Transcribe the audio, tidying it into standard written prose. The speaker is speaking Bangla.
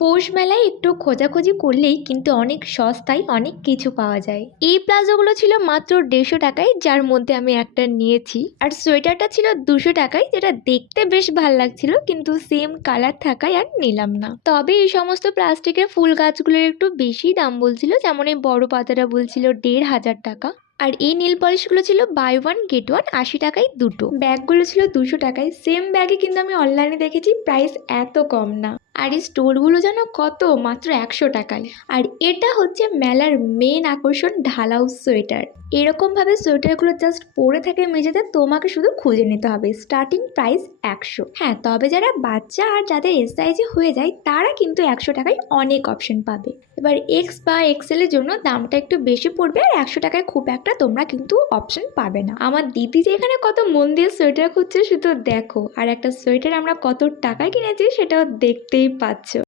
পৌষ মেলায় একটু খোঁজাখুঁজি করলেই কিন্তু অনেক সস্তায় অনেক কিছু পাওয়া যায়। এই প্লাজোগুলো ছিল মাত্র 150 টাকায়, যার মধ্যে আমি একটা নিয়েছি। আর সোয়েটারটা ছিল 200 টাকায়, যেটা দেখতে বেশ ভাল লাগছিল, কিন্তু সেম কালার থাকায় আর নিলাম না। তবে এই সমস্ত প্লাস্টিকের ফুল গাছগুলোর একটু বেশি দাম বলছিল, যেমন এই বড় পাতাটা বলছিল 1,500 টাকা। আর এই নীল পলিশগুলো ছিল বাই ওয়ান গেট ওয়ান, 80 টাকায় দুটো। ব্যাগগুলো ছিল 200 টাকায়। সেম ব্যাগে কিন্তু আমি অনলাইনে দেখেছি প্রাইস এত কম না। আর এই স্টোরগুলো যেন কত, মাত্র 100 টাকায়। আর এটা হচ্ছে মেলার মেন আকর্ষণ, ঢালাও সোয়েটার। এরকমভাবে সোয়েটারগুলো জাস্ট পরে থাকে মেঝেতে, তোমাকে শুধু খুঁজে নিতে হবে। Starting price 100। হ্যাঁ, তবে যারা বাচ্চা আর যাদের এস সাইজে হয়ে যায় তারা কিন্তু 100 টাকায় অনেক অপশন পাবে। এবার এক্স বা এক্সেল এর জন্য দামটা একটু বেশি পড়বে, আর 100 টাকায় খুব একটা তোমরা কিন্তু অপশন পাবে না। আমার দিদি যে এখানে কত মন দিয়ে সোয়েটার খুঁজছে শুধু দেখো। আর একটা সোয়েটার আমরা কত টাকায় কিনেছি সেটাও দেখতেই পাচ্ছ।